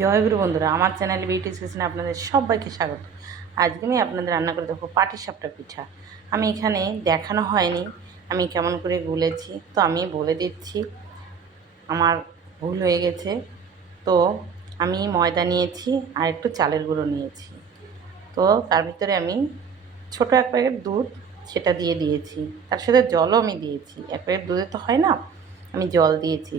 জয়গুরু বন্ধুরা, আমার channel beauty কিচেনে আপনাদের সবাইকে স্বাগত। আজকে আমি আপনাদের রান্না করে দেবো পাটিসাপটা পিঠা। আমি এখানে দেখানো হয়নি আমি কেমন করে গুলেছি, তো আমি বলে দিচ্ছি। আমার ভুল হয়ে গেছে। তো আমি ময়দা নিয়েছি আর একটু চালের গুঁড়ো নিয়েছি। তো তার ভিতরে আমি ছোট এক প্যাকেট দুধ সেটা দিয়ে দিয়েছি, তার সাথে জলও আমি দিয়েছি। এক প্যাকেট দুধে তো হয় না, আমি জল দিয়েছি,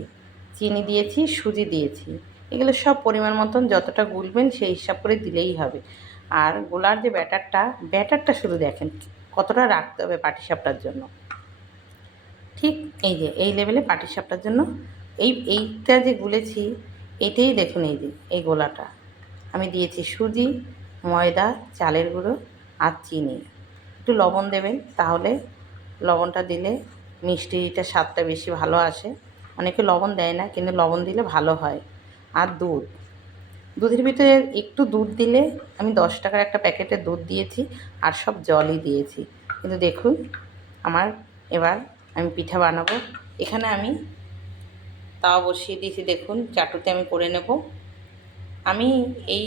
চিনি দিয়েছি, সুজি দিয়েছি। এগুলো সব পরিমাণ মতন যতটা গুলবেন সেই হিসাব করে দিলেই হবে। আর গোলার যে ব্যাটারটা শুধু দেখেন কতটা রাখতে হবে পাটিসাপটার জন্য। ঠিক এই লেভেলে পাটিসাপটার জন্য এইটা যে গুলেছি, এটাই দেখুন, এই গোলাটা আমি দিয়েছি সুজি, ময়দা, চালের গুঁড়ো আর চিনি। একটু লবণ দেবেন, তাহলে লবণটা দিলে মিষ্টিটা স্বাদটা বেশি ভালো আসে। অনেকে লবণ দেয় না, কিন্তু লবণ দিলে ভালো হয়। আর দুধের ভিতরে একটু দুধ দিলে, আমি 10 টাকার একটা প্যাকেটের দুধ দিয়েছি আর সব জলই দিয়েছি। কিন্তু দেখুন এবার আমি পিঠা বানাবো। এখানে আমি তাওয়া বসিয়ে দিয়েছি, দেখুন চাটুতে আমি করে নেব। আমি এই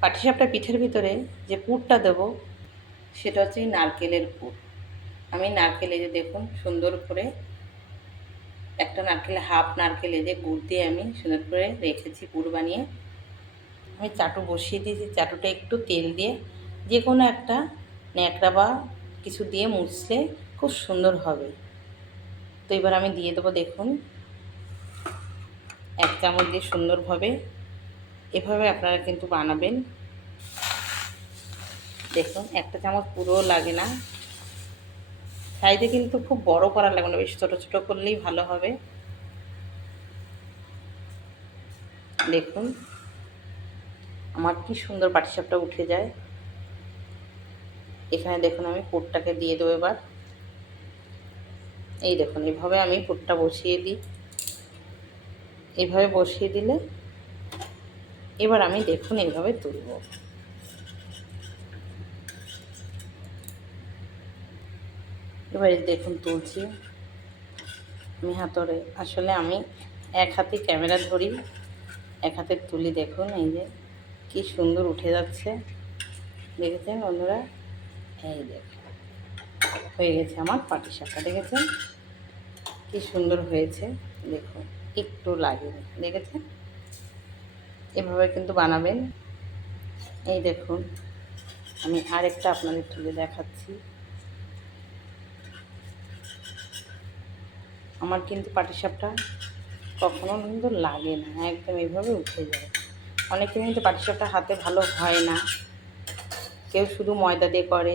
পাটিসাপটা পিঠের ভিতরে যে পুরটা দেবো সেটা হচ্ছে এই নারকেলের পুর। আমি নারকেল এই যে দেখুন সুন্দর করে একটা নারকেলে হাফ নারকেল এই যে গুড় দিয়ে আমি সুন্দর করে রেখেছি পুর বানিয়ে। আমি চাটু বসিয়ে দিয়েছি, চাটুটা একটু তেল দিয়ে যে কোনো একটা ন্যাকড়া বা কিছু দিয়ে মুছলে খুব সুন্দর হবে। তো এবার আমি দিয়ে দেবো, দেখুন 1 চামচ দিয়ে সুন্দরভাবে এভাবে আপনারা কিন্তু বানাবেন। দেখুন 1টা চামচ পুরোও লাগে না, সাইজে কিন্তু খুব বড় করা লাগবে না, বেশ ছোটো ছোটো করলেই ভালো হবে। দেখুন আমার কি সুন্দর পাটিসাপটা উঠে যায়। এখানে দেখুন আমি পুরটাকে দিয়ে দেবো এবার। এই দেখুন এইভাবে আমি পুরটা বসিয়ে দিই। এইভাবে বসিয়ে দিলে এবার আমি দেখুন এইভাবে তুলব। এবার দেখুন তুলছি আমি হাতরে। আসলে আমি এক হাতে ক্যামেরা ধরি, এক হাতে তুলি। দেখুন এই যে কি সুন্দর উঠে যাচ্ছে, দেখেছেন বন্ধুরা? এই দেখুন হয়ে গেছে আমার পাটিসাপটা, দেখেছেন কি সুন্দর হয়েছে। দেখুন একটু লাগেনি, দেখেছেন? এভাবে কিন্তু বানাবেন। এই দেখুন আমি আরেকটা আপনাদের তুলে দেখাচ্ছি। আমার কিন্তু পাটিসাপটা কখনো কিন্তু লাগে না, একদম এইভাবে উঠে যায়। অনেকে কিন্তু পাটিসাপটা হাতে ভালো হয় না, কেউ শুধু ময়দা দিয়ে করে।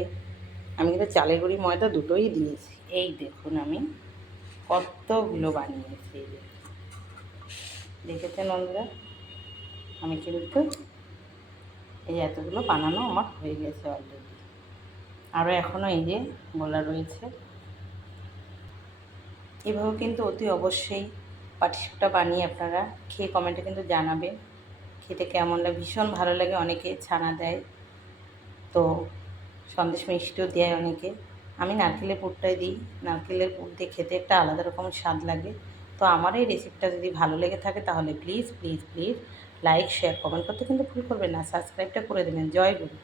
আমি কিন্তু চালের গুঁড়ি ময়দা দুটোই দিয়েছি। এই দেখুন আমি কতগুলো বানিয়েছি, দেখেছেন বন্ধুরা? আমি কিন্তু এই এতগুলো বানানো আমার হয়ে গেছে অলরেডি, আরও এখনও এই যে গোলা রয়েছে। এভাবে কিন্তু অতি অবশ্যই পাটিসাপটা বানিয়ে আপনারা খেয়ে কমেন্টে কিন্তু জানাবেন খেতে কেমন লাগে। ভীষণ ভালো লাগে, অনেকে ছানা দেয়, তো সন্দেশ মিষ্টিও দেয় অনেকে। আমি নারকেলের পুরটাই দিই, নারকেলের পুর দিয়ে খেতে একটা আলাদা রকম স্বাদ লাগে। তো আমার এই রেসিপিটা যদি ভালো লেগে থাকে তাহলে please please please like share comment করতে কিন্তু ভুল করবেন না, সাবস্ক্রাইবটা করে দেবেন। জয় গুরু।